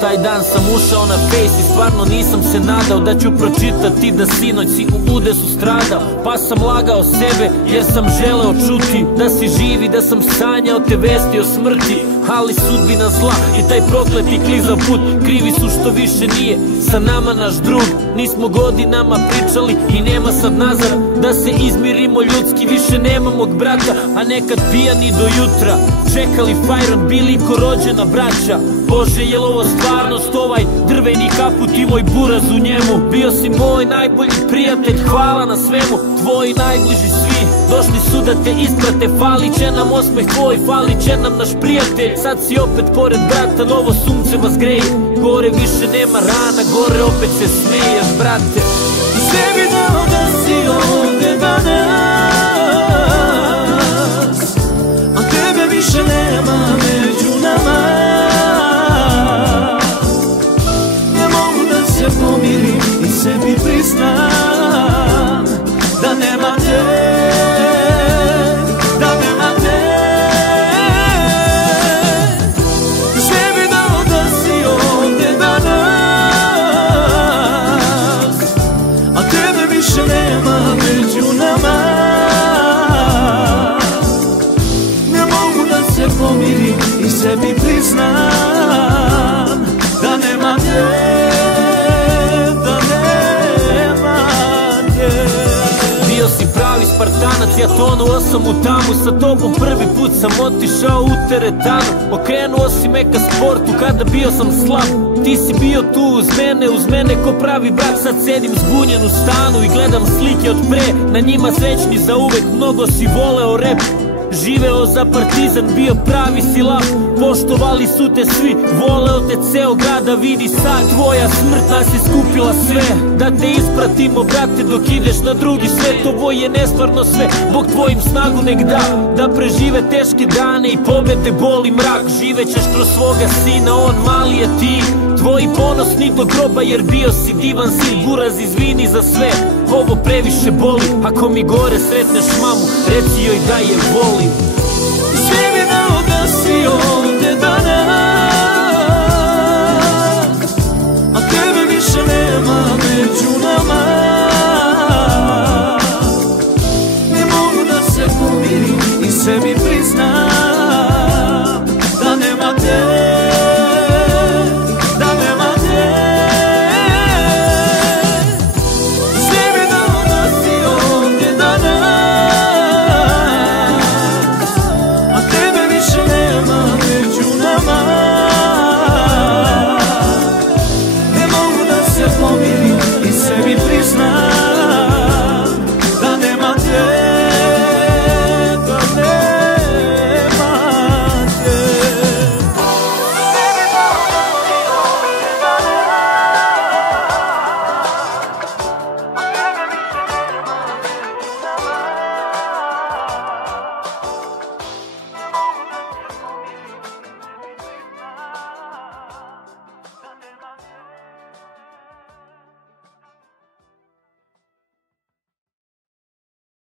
Taj dan sam ušao na Face i stvarno nisam se nadao da ću pročitati da sinoć si u udesu stradao. Pa sam lagao sebe jer sam želeo čuti da si živi, da sam sanjao te vesti o smrti. Ali sudbina zla i taj prokleti klizav put, krivi su što više nije sa nama naš drug. Nismo godinama pričali i nema sad nazad, da se izmirimo ljudski, više nema mog brata. A nekad pijani do jutra, čekali fajron, bili ko rođena braća. Bože, jel ovo stvarnost, ovaj drveni kaput i moj buraz u njemu? Bio si moj najbolji prijatelj, hvala na svemu, tvoji najbliži svi došli su da te isprate. Fali će nam osmeh tvoj, fali će nam naš prijatelj. Sad si opet pored brata, novo sunce vas greje. Gore više nema rana, gore opet se smeješ, brate. I sebi dao da si ovde danas, a tebe više nema među nama. Ne mogu da se pomirim i sebi priznam da nema te, da nema te. I sebi dao da si ovde danas, a tebe više nema među nama. Ne mogu da se pomirim i sebi priznam da nema te, da nema te. Bio si pravi Spartanac, ja tonuo sam u tamu. Sa tobom prvi put sam otišao u teretanu. Okrenuo si me ka sportu kada bio sam slab. Ti si bio tu uz mene ko pravi brat. Sad sedim zbunjen u stanu i gledam slike od pre. Na njima srećni za uvek, mnogo si voleo rep. Živeo za Partizan, bio pravi si lav. Poštovali su te svi, voleo te ceo grad. A vidi sad, tvoja smrt nas je skupila sve. Da te ispratimo, brate, dok ideš na drugi svet. Ovo je nestvarno sve, Bog tvojim snagu nek da, da prežive teške dane i pobede boli mrak. Živećeš kroz svoga sina, on mali je ti, tvoji ponosni do groba, jer bio si divan sin. Buraz, izvini za sve, ovo previše boli. Ako mi gore sretneš mamu, reci joj da je volim. Sve mi dao da si ovde